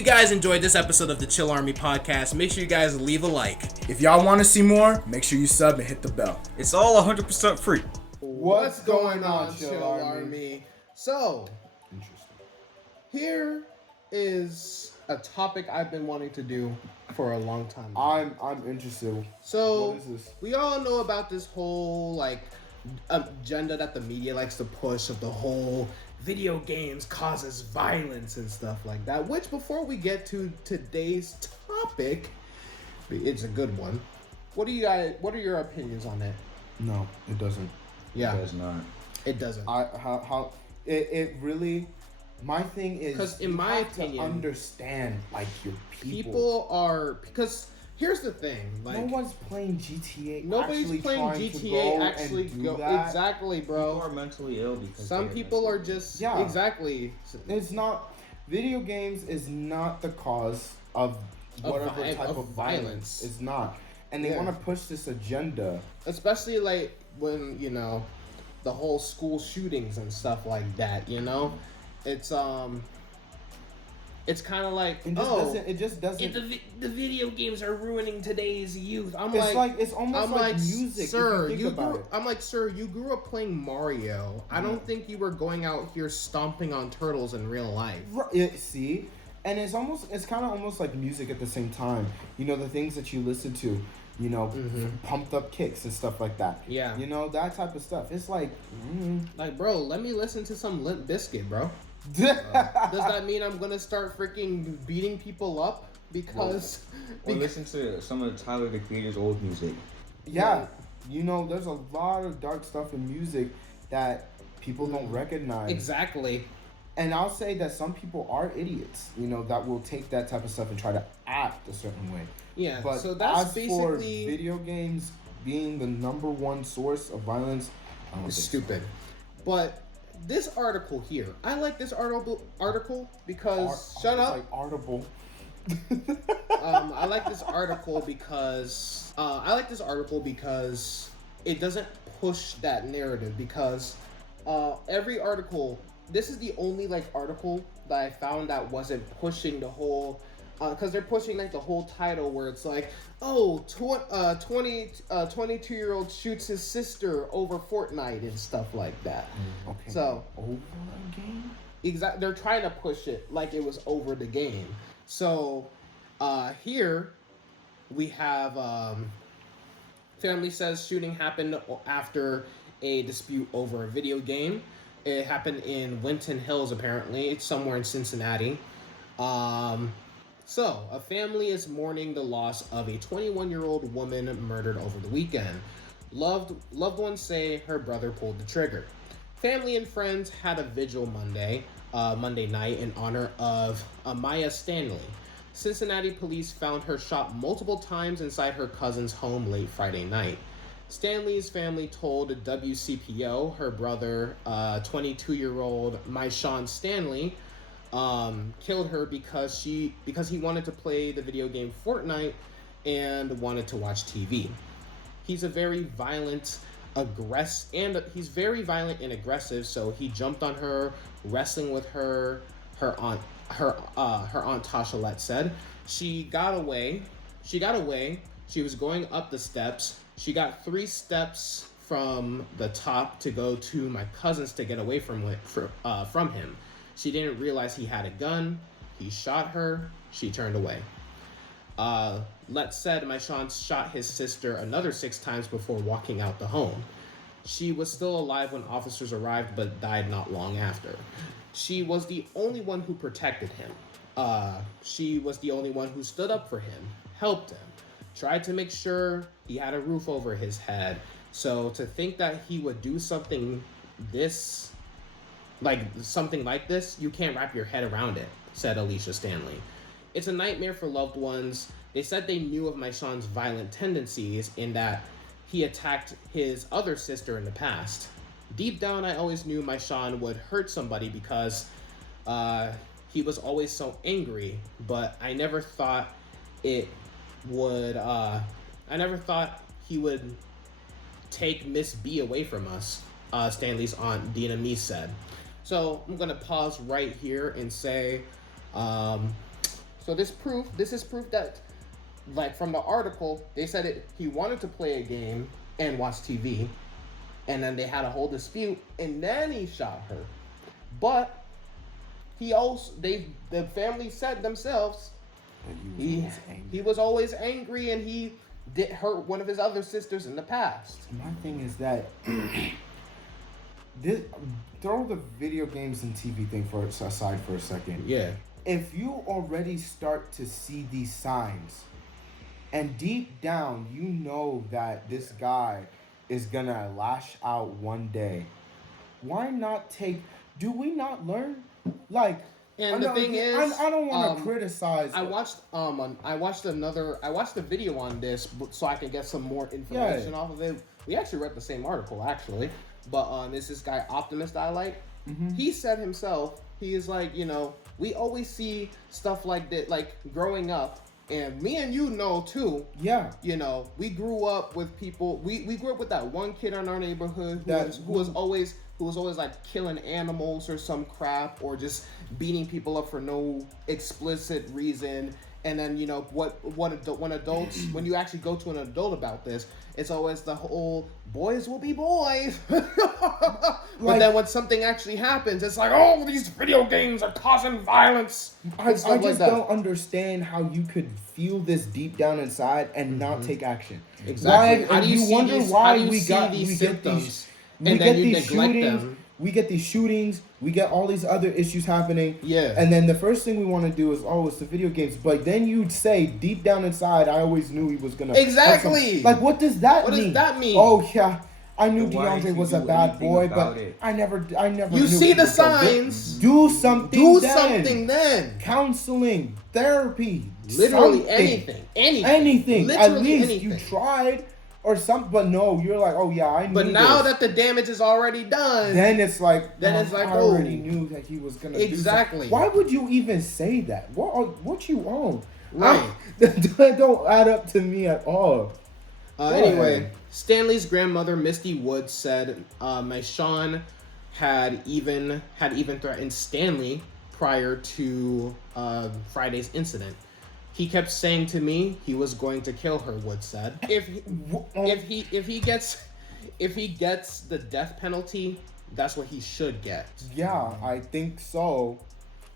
you guys enjoyed this episode of the Chill Army podcast, make sure you guys leave a like. If y'all want to see more, make sure you sub and hit the bell. It's all 100% free. What's going on, Chill Army? So, here is a topic I've been wanting to do for a long time. I'm interested. So, what is this? We all know about this whole agenda that the media likes to push of the whole video games causes violence and stuff like that. Which, before we get to today's topic, it's a good one. What are your opinions on it? No, it doesn't. Yeah, It does not. It doesn't. It really. My thing is, because in my opinion, to understand your people are, because here's the thing, no one's playing GTA. Nobody's playing GTA actually go exactly, bro. People are mentally ill because some people are just exactly. It's not. Video games is not the cause of whatever type of violence. It's not, and they want to push this agenda, especially when the whole school shootings and stuff like that. It's kind of like it just doesn't. The video games are ruining today's youth. It's almost like music. Sir, you grew up playing Mario. I don't think you were going out here stomping on turtles in real life. See, and it's kind of almost like music at the same time. The things that you listen to. Pumped up kicks and stuff like that. Yeah. That type of stuff. It's bro, let me listen to some Limp Bizkit, bro. Does that mean I'm gonna start freaking beating people up because listen to some of Tyler the Creator's old music. Yeah. There's a lot of dark stuff in music that people don't recognize. Exactly. And I'll say that some people are idiots, that will take that type of stuff and try to act a certain way. Yeah, but so that's as basically for video games being the number one source of violence, it's stupid. But this article here, I like this article because shut up. Like article. I like this article because it doesn't push that narrative because every article. This is the only article that I found that wasn't pushing the whole. Because they're pushing the whole title where it's 22-year-old shoots his sister over Fortnite and stuff like that. Okay. So over the game? Exactly. They're trying to push it like it was over the game. So here we have family says shooting happened after a dispute over a video game. It happened in Winton Hills, apparently. It's somewhere in Cincinnati. So, a family is mourning the loss of a 21-year-old woman murdered over the weekend. Loved ones say her brother pulled the trigger. Family and friends had a vigil Monday night in honor of Amaya Stanley. Cincinnati police found her shot multiple times inside her cousin's home late Friday night. Stanley's family told WCPO her brother, 22-year-old Myshawn Stanley, killed her because he wanted to play the video game Fortnite and wanted to watch TV. He's very violent and aggressive, so he jumped on her, wrestling with her. Her aunt Tasha said she got away. She was going up the steps. She got 3 steps from the top to go to my cousin's to get away from him. She didn't realize he had a gun. He shot her. She turned away. Let's said Myshawn shot his sister another 6 times before walking out the home. She was still alive when officers arrived, but died not long after. She was the only one who protected him. She was the only one who stood up for him, helped him, tried to make sure he had a roof over his head. So to think that he would do something like this, you can't wrap your head around it, said Alicia Stanley. It's a nightmare for loved ones. They said they knew of Myshawn's violent tendencies in that he attacked his other sister in the past. Deep down, I always knew Myshawn would hurt somebody because he was always so angry, but I never thought he would take Miss B away from us, Stanley's aunt, Dina Meese said. So I'm going to pause right here and say So this is proof that, like, from the article, they said he wanted to play a game and watch TV, and then they had a whole dispute, and then he shot her. But the family said themselves, he was always angry, and he did hurt one of his other sisters in the past. My thing is that throw the video games and TV thing aside for a second. Yeah. If you already start to see these signs, and deep down you know that this guy is gonna lash out one day, why not do we not learn? Like, and the thing is, I don't want to criticize. I watched a video on this so I can get some more information off of it. We actually read the same article actually, but this guy Optimist I like. Mm-hmm. He said himself, he is like, we always see stuff like that, like growing up, and me and you know too. Yeah. We grew up with people. We grew up with that one kid in our neighborhood who was always like killing animals or some crap, or just beating people up for no explicit reason. And then when adults when you actually go to an adult about this, it's always the whole boys will be boys. But then when something actually happens, it's like, oh, these video games are causing violence. I just don't understand how you could feel this deep down inside and not take action. Exactly. How do you wonder why we get these symptoms? We get these shootings. We get these shootings. We get all these other issues happening. Yeah. And then the first thing we want to do is, it's the video games. But then you'd say, deep down inside, I always knew he was going to... Exactly. Like, what does that mean? What does that mean? Oh, yeah. I knew Deondre was a bad boy, but I never You see the signs. Do something Do something then. Counseling, therapy. Literally something. anything. Literally at least anything. You tried... Or something, but no, you're like, oh yeah, I knew. But now that the damage is already done, then it's like, I oh, already knew that he was gonna exactly. do something. Why would you even say that? What you own? Right, that don't add up to me at all. Anyway, Stanley's grandmother Misty Woods said, my Sean had even threatened Stanley prior to Friday's incident. He kept saying to me he was going to kill her, Wood said. If he gets the death penalty, that's what he should get. Yeah, I think so.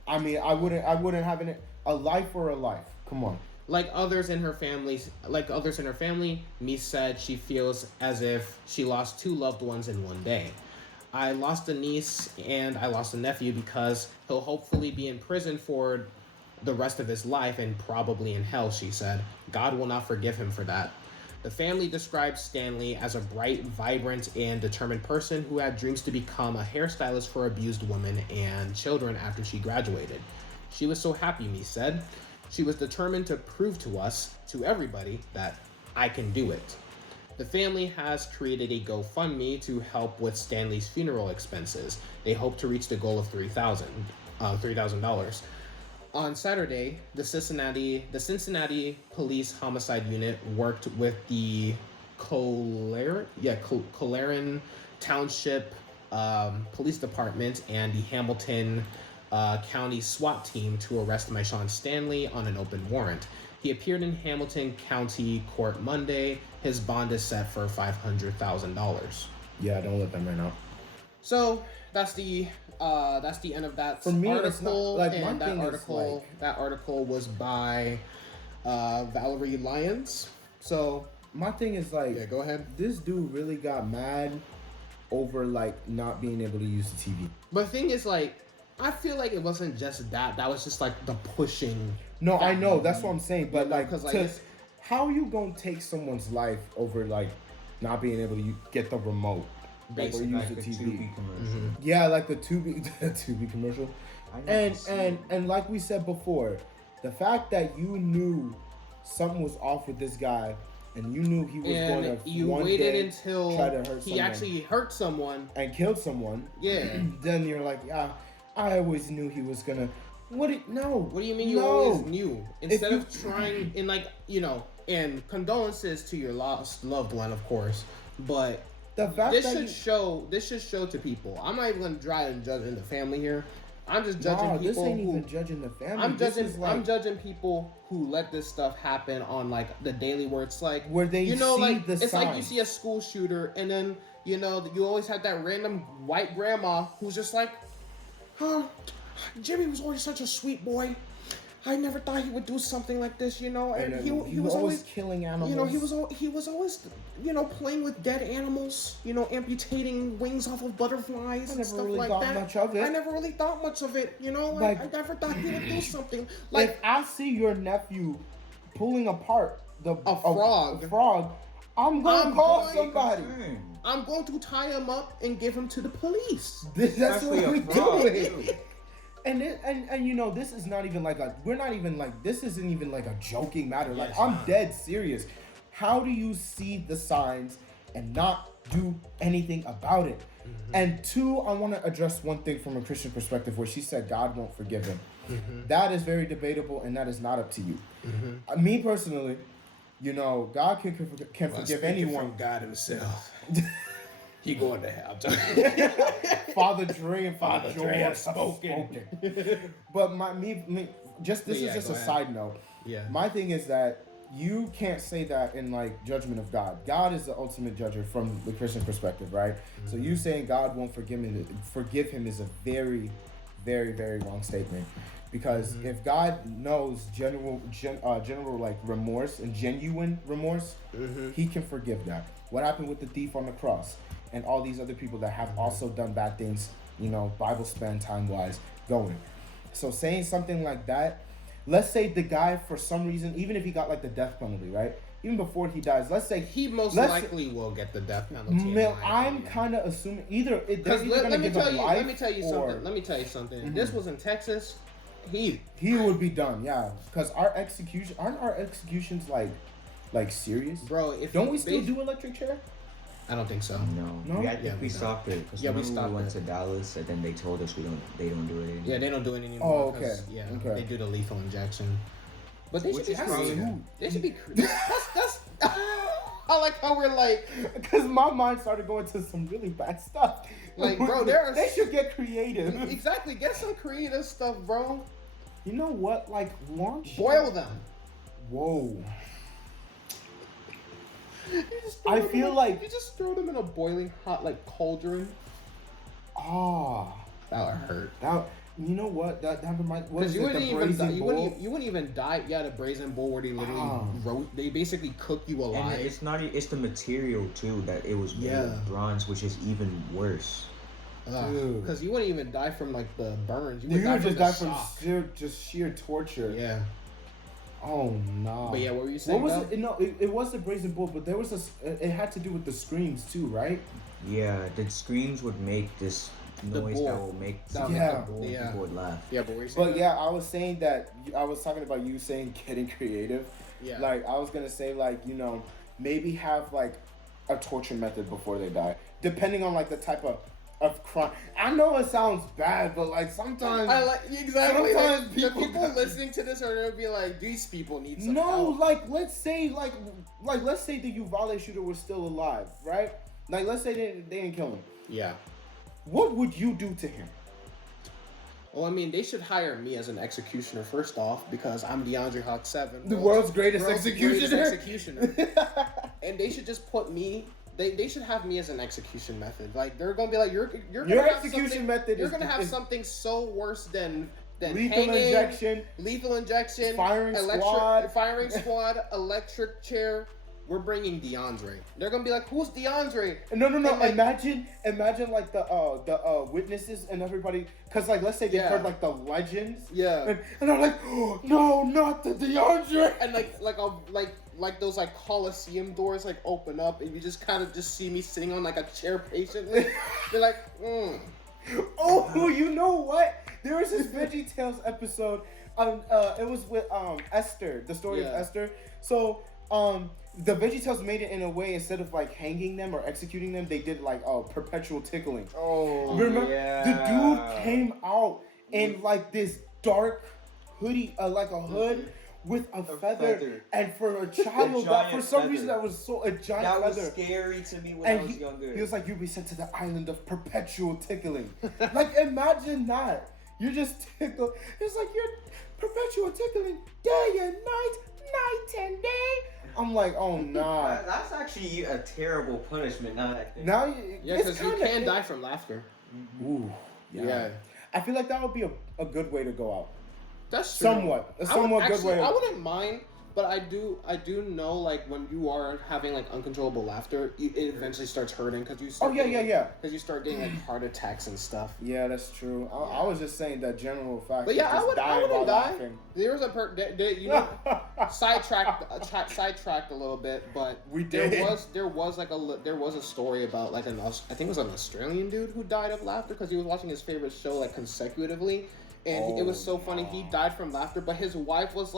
I mean, I wouldn't have a life or a life. Come on. Like others in her family, Mies said she feels as if she lost 2 loved ones in one day. I lost a niece and I lost a nephew because he'll hopefully be in prison for the rest of his life and probably in hell, she said. God will not forgive him for that. The family described Stanley as a bright, vibrant, and determined person who had dreams to become a hairstylist for abused women and children after she graduated. She was so happy, Mies said. She was determined to prove to us, to everybody, that I can do it. The family has created a GoFundMe to help with Stanley's funeral expenses. They hope to reach the goal of $3,000. On Saturday, the Cincinnati Police Homicide Unit worked with the Colerain Township Police Department and the Hamilton County SWAT team to arrest Maishawn Stanley on an open warrant. He appeared in Hamilton County Court Monday. His bond is set for $500,000. Yeah, don't let them run out. So that's the end of that. For me, article. It's not, like, and that article was by Valerie Lyons. So my thing is like, yeah, go ahead. This dude really got mad over like not being able to use the TV. But the thing is, like, I feel like it wasn't just that. That was just like the pushing. No, I know. That's what I'm saying. But like, like how you gonna take someone's life over like not being able to get the remote? Basically, or use like the TV. Tubi commercial. Mm-hmm. Yeah, like the Tubi commercial. And like we said before, the fact that you knew something was off with this guy, and you knew he was going to you one waited day until try to hurt he someone actually hurt someone and killed someone. Yeah. Then you're like, yeah, I always knew he was gonna. What do you mean you always knew? Instead of trying and like and condolences to your lost loved one, of course, but. The fact this should show to people. I'm not even gonna try and judge in the family here, I'm just judging Nah, people this ain't who. even judging the family. I'm This judging. is like I'm judging people who let this stuff happen on like the daily, where it's like where they you know, see like the it's like you signs. see a school shooter, and then you know you always have that random white grandma who's just like, "Oh, Jimmy was always such a sweet boy. I never thought he would do something like this, you know." And he was always killing animals. you know, he was always, you know, playing with dead animals, you know, amputating wings off of butterflies I and never stuff really like thought that. much of it. I never really thought much of it, you know. Like- I never thought he would do something If like I see your nephew pulling apart A frog. a frog, I'm gonna I'm call going- somebody. I'm going to tie him up and give him to the police. That's Especially what a we frog, do. too. And you know, this is not even like we're not even like, this isn't even like a joking matter. Like, Yes, I'm nah. dead serious. How do you see the signs and not do anything about it? And two, I want to address one thing from a Christian perspective where she said God won't forgive him. That is very debatable, and that is not up to you. Me personally, you know, God can forgive anyone. From God Himself. He going to hell. Father Dre and Father Father George Dre have have spoken. But this But is yeah, just go a ahead. side note. Yeah. My thing is that you can't say that in like judgment of God. God is the ultimate judger from the Christian perspective, right? So you saying God won't forgive him is a very, very, very wrong statement. Because if God knows general like remorse and genuine remorse, He can forgive that. What happened with the thief on the cross and all these other people that have also done bad things, you know, Bible span time wise going. So saying something like that, let's say the guy for some reason, even if he got like the death penalty, right? Even before he dies, let's say He most let's- likely will get the death penalty. in Mil- my I'm opinion. kind of assuming either they're Because either let gonna me give tell him you. life Let me tell you or something. Let me tell you something. If this was in Texas, he would be done, yeah. Because aren't our executions like serious? bro. If Don't he we still bas- do electric chair? I don't think so. No, No? I Yeah, think we we don't. stopped it because Yeah, we remember stopped we went it. to Dallas and then they told us they don't do it anymore. Yeah, they don't do it anymore. Oh, okay. 'cause, Yeah, Okay. they do the lethal injection. But they Which should be is probably- creative. They should be creative. That's I like how we're like, Because my mind started going to some really bad stuff. Like, bro, there are- they should get creative. exactly. Get some creative stuff, bro. You know what? Like launch. Boil them. Whoa. You just throw I them feel in a- like- you just throw them in a boiling hot like cauldron. Ah, That would hurt. that. You know what? That reminds. What Because is you it? wouldn't The even brazen you bull? wouldn't even die. Yeah, the brazen bull where they literally they basically cook you And alive. it's not. It's the material too that it was made Yeah. of bronze, which is even worse. Dude. Because you wouldn't even die from like the burns. You would just die from shock. sheer torture. Yeah. Oh no. But yeah, what were you saying? What was Mel? it? No, it was the brazen bull, but there was it had to do with the screams too, right? Yeah, the screams would make this The noise bull. that will make That would make people, the bull. Yeah. people would laugh. Yeah, but what were you saying? But yeah, I was saying that I was talking about you saying getting creative. Yeah. Like I was gonna say like, you know, maybe have like a torture method before they die, depending on like the type of crime. I know it sounds bad, but like sometimes I like exactly. Sometimes Like, people the people got- listening to this are gonna be like, these people need some no, help. like let's say let's say the Uvalde shooter was still alive, right? Like let's say they didn't kill him. Yeah. What would you do to him? Well, I mean, they should hire me as an executioner first off because I'm DeOndre Hawk 7. The world's greatest Greatest executioner. executioner. And they should just put me. They should have me as an execution method. Like they're gonna be like you're Your gonna have execution something- method You're is- gonna have is- something so worse than Lethal hanging, injection, lethal injection, firing squad. firing squad, electric chair. We're bringing DeAndre. They're gonna be like, who's DeAndre? No. And, like- imagine like the witnesses and everybody, cause like let's say they Yeah. heard like the legends. Yeah. And they're like, oh, no, not the DeAndre. And like those like Coliseum doors like open up and you just kind of just see me sitting on like a chair patiently. They're like, Oh, you know what? There was this VeggieTales episode. It was with Esther, the story of Yeah. Esther. So the VeggieTales made it in a way, instead of like hanging them or executing them, they did like perpetual tickling. Oh, Remember, yeah. the dude came out in like this dark hoodie, like a hood with a feather. feather. And for a child, that for giant some reason feather. that was so a giant That was feather. scary to me when I And was younger. he was like, you'll be sent to the island of perpetual tickling. Like, imagine that. You just tickle. It's like you're perpetual tickling day and night, night and day. I'm like, oh nah. That's actually a terrible punishment. Now that I think. Now, Yeah, because you can die from laughter. Ooh, yeah. I feel like that would be a good way to go out. That's true. Somewhat, a somewhat good way. I wouldn't mind, but I do know like when you are having like uncontrollable laughter, it eventually starts hurting because you. Start Because you start getting like heart attacks and stuff. Yeah, that's true. I was just saying that general fact. But yeah, I wouldn't die. Laughing. There was sidetracked a little bit, but we did. There was a story about like I think it was an Australian dude who died of laughter because he was watching his favorite show like consecutively, and it was so funny. He died from laughter, but his wife was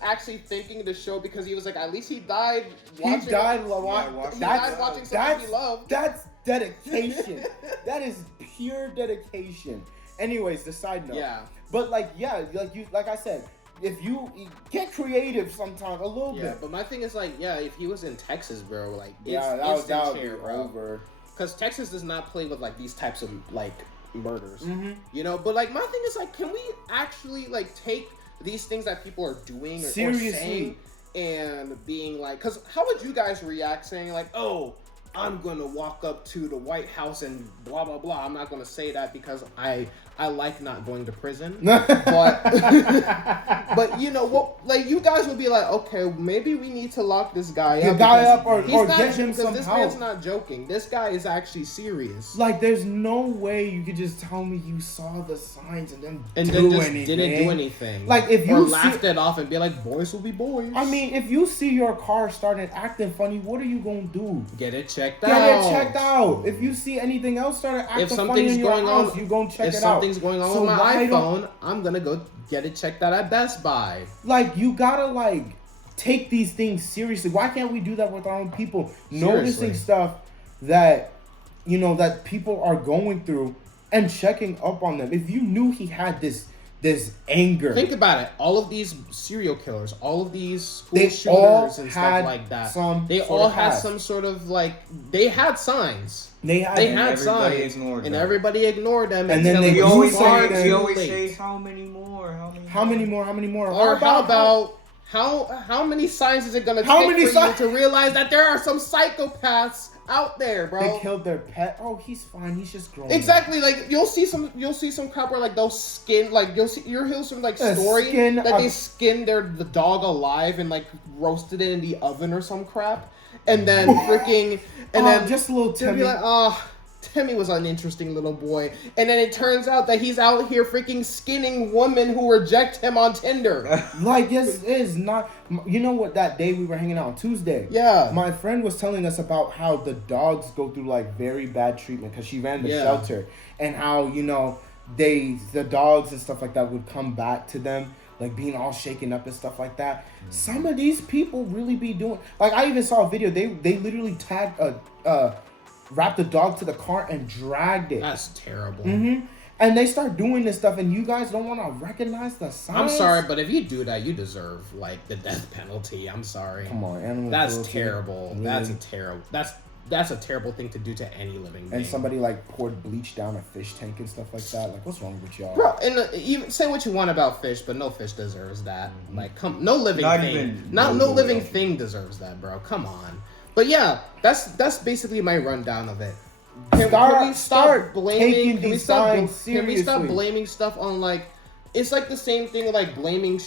actually thinking the show because he was like, at least he died watching. He died watching something he loved. That's dedication. That is pure dedication. Anyways, the side note. Yeah. But like I said, if you get creative sometimes a little bit. Yeah, but my thing is like, if he was in Texas, bro, like that would be bro. over. Because Texas does not play with like these types of like murders, mm-hmm. But like my thing is like, can we actually like take these things that people are doing or saying and being like, because how would you guys react saying like, oh, I'm gonna walk up to the White House and blah blah blah. I'm not gonna say that because I like not going to prison, but you know what? Like you guys would be like, okay, maybe we need to lock this guy up. Or get him some help. This man's not joking. This guy is actually serious. Like, there's no way you could just tell me you saw the signs and then just didn't do anything. Like if you laughed it off and be like, boys will be boys. I mean, if you see your car starting acting funny, what are you gonna do? Get it checked out. If you see anything else starting acting funny in your house, you gonna check it out. If something's going on with my iPhone, I'm gonna go get it checked out at Best Buy. Like, you gotta like take these things seriously. Why can't we do that with our own people? Noticing stuff that that people are going through and checking up on them. If you knew he had this anger. Think about it. All of these serial killers, all of these school shooters and stuff like that, they all had some sort of like, they had signs. They had signs, and everybody ignored them. And then we always say, how many more? Or how many signs is it gonna take for you to realize that there are some psychopaths out there, bro? They killed their pet. Oh, he's fine. He's just growing. Exactly. Up. Like you'll see some crap where like they'll skin, like you'll hear some like story that they skinned the dog alive and like roasted it in the oven or some crap, and then then just a little Timmy. Be like, Timmy was an interesting little boy, and then it turns out that he's out here freaking skinning women who reject him on Tinder. Like, this is not. You know what? That day we were hanging out on Tuesday. Yeah. My friend was telling us about how the dogs go through like very bad treatment because she ran the shelter, and how the dogs and stuff like that would come back to them like being all shaken up and stuff like that. Some of these people really be doing. Like, I even saw a video. They literally tagged wrapped the dog to the car and dragged it. That's terrible. Mm-hmm. And they start doing this stuff, and you guys don't want to recognize the signs. I'm sorry, but if you do that, you deserve like the death penalty. I'm sorry. Come on, animal That's cruelty. Terrible. Really? That's a terrible thing to do to any living being. And somebody like poured bleach down a fish tank and stuff like that. Like, what's wrong with y'all? Bro, and even say what you want about fish, but no fish deserves that. Mm-hmm. Like, no living thing deserves that, bro. Come on. But yeah, that's basically my rundown of it. Can we stop blaming stuff on like? It's like the same thing with like blaming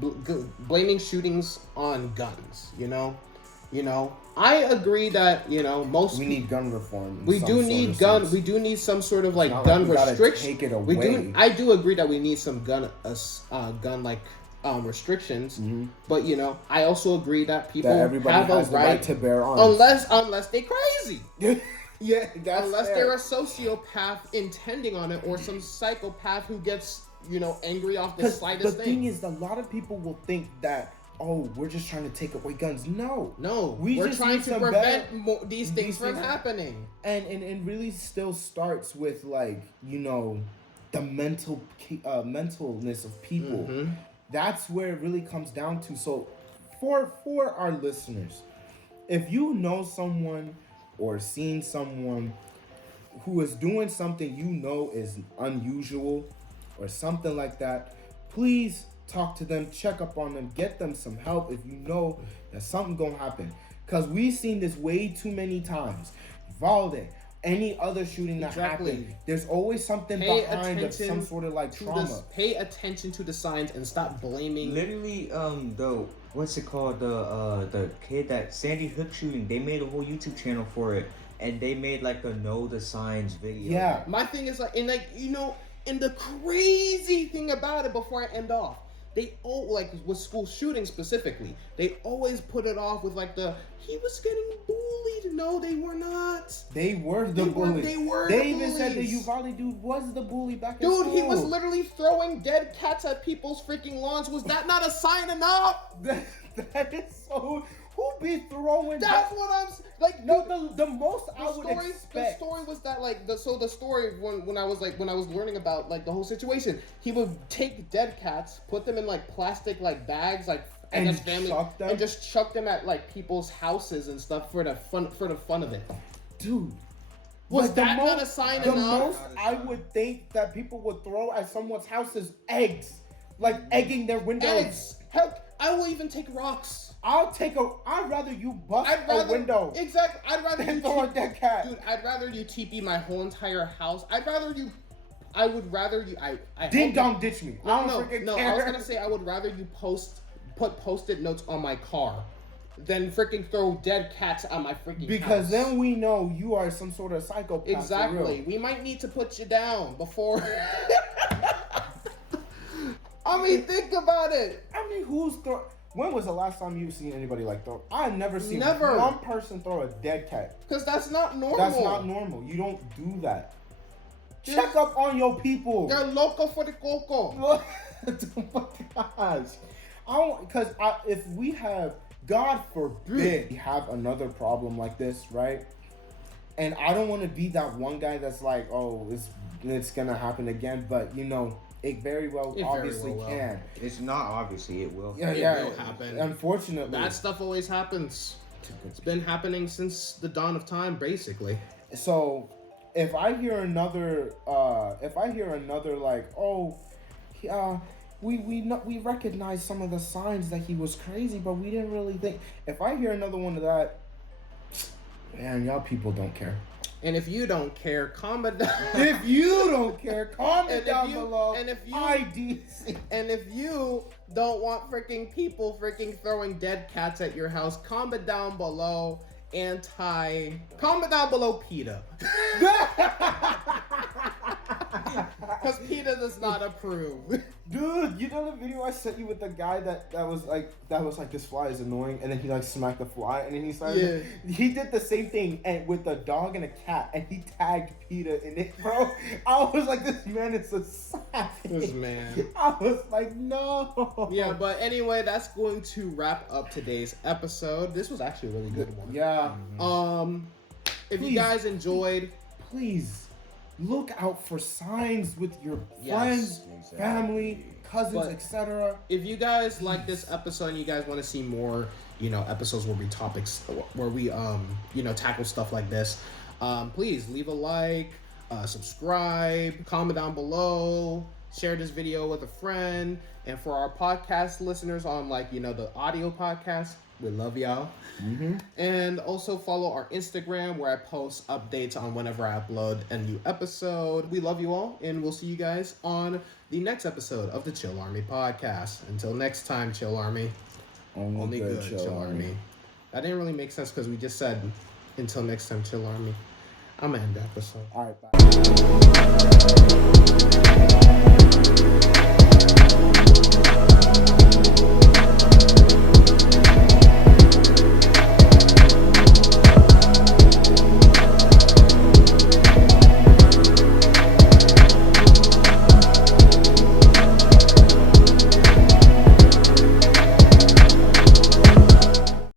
blaming shootings on guns. I agree that we need gun reform. We do need some sort of like gun restriction. Take it away. I do agree that we need some gun restrictions, mm-hmm. But I also agree that people everybody have has a the right to bear arms, unless they crazy. Yeah, unless they're a sociopath intending on it, or some psychopath who gets angry off the slightest thing. The thing is, a lot of people will think that, oh, we're just trying to take away guns. No, we're trying to prevent these things from happening. And really still starts with like the mentalness of people. Mm-hmm. That's where it really comes down to. So for our listeners, if you know someone or seen someone who is doing something you know is unusual or something like that, please talk to them, check up on them, get them some help if you know that something gonna happen. Because we've seen this way too many times. Valde, any other shooting that happened, there's always something behind of some sort of like trauma. Pay attention to the signs and stop blaming. Literally, what's it called? The kid that Sandy Hook shooting, they made a whole YouTube channel for it. And they made like a know the signs video. Yeah. My thing is like, and like, you know, and the crazy thing about it before I end off, they all, like with school shooting specifically, they always put it off with like he was getting bullied. No, they were not. They were the bullies. They even said the bullies. Uvalde dude was the bully back in Dude, school. he was literally throwing dead cats at people's freaking lawns. Was that not a sign enough? That is so... Who be throwing? That's what I'm like. No, the most I would expect. The story was that like the story when I was learning about like the whole situation, he would take dead cats, put them in like plastic like bags, like and just chuck them at like people's houses and stuff for the fun of it. Dude, was that not a sign enough? The most I would think that people would throw at someone's house is eggs, like egging their windows. Eggs. Heck, I will even take rocks. I'd rather you bust a window. Exactly. I'd rather you throw a dead cat. Dude, I'd rather you TP my whole entire house. I would rather you. Ding dong ditch me. No. I was gonna say I would rather you put post-it notes on my car than freaking throw dead cats on my freaking because house. Then we know you are some sort of psychopath. Exactly. We might need to put you down before. I mean, think about it. I mean, when was the last time you've seen anybody like throw? I've never seen one person throw a dead cat. Because that's not normal. That's not normal. You don't do that. Check up on your people. They're loco for the coco. Oh my gosh. Because if we have, God forbid, we have another problem like this, right? And I don't want to be that one guy that's like, oh, it's going to happen again. But, you know, it very well obviously can. It's not obviously, it will. Yeah, it will happen. Unfortunately. That stuff always happens. It's been happening since the dawn of time, basically. So, if I hear another like, oh, we recognize some of the signs that he was crazy, but we didn't really think. If I hear another one of that, man, y'all people don't care. And if you don't care, comment down. If you don't care, comment down below. And if you IDC. And if you don't want freaking people freaking throwing dead cats at your house, comment down below. Comment down below PETA. Because PETA does not approve. Dude, you know the video I sent you with the guy that was like this fly is annoying, and then he like smacked the fly, and then he started. Yeah. He did the same thing and with a dog and a cat, and he tagged PETA in it, bro. I was like, this man is a savage. This man. I was like, no. Yeah, but anyway, that's going to wrap up today's episode. This was actually a really good one. Yeah. If you guys enjoyed, please look out for signs with your friends, family, cousins, etc. If you guys like this episode and you guys want to see more, episodes where we tackle stuff like this, please leave a like, subscribe, comment down below, share this video with a friend, and for our podcast listeners on the audio podcast, we love y'all. Mm-hmm. And also follow our Instagram where I post updates on whenever I upload a new episode. We love you all, and we'll see you guys on the next episode of the Chill Army podcast. Until next time, Chill Army. Only good Chill Army. That didn't really make sense because we just said, until next time, Chill Army. I'm going to end the episode. All right, bye.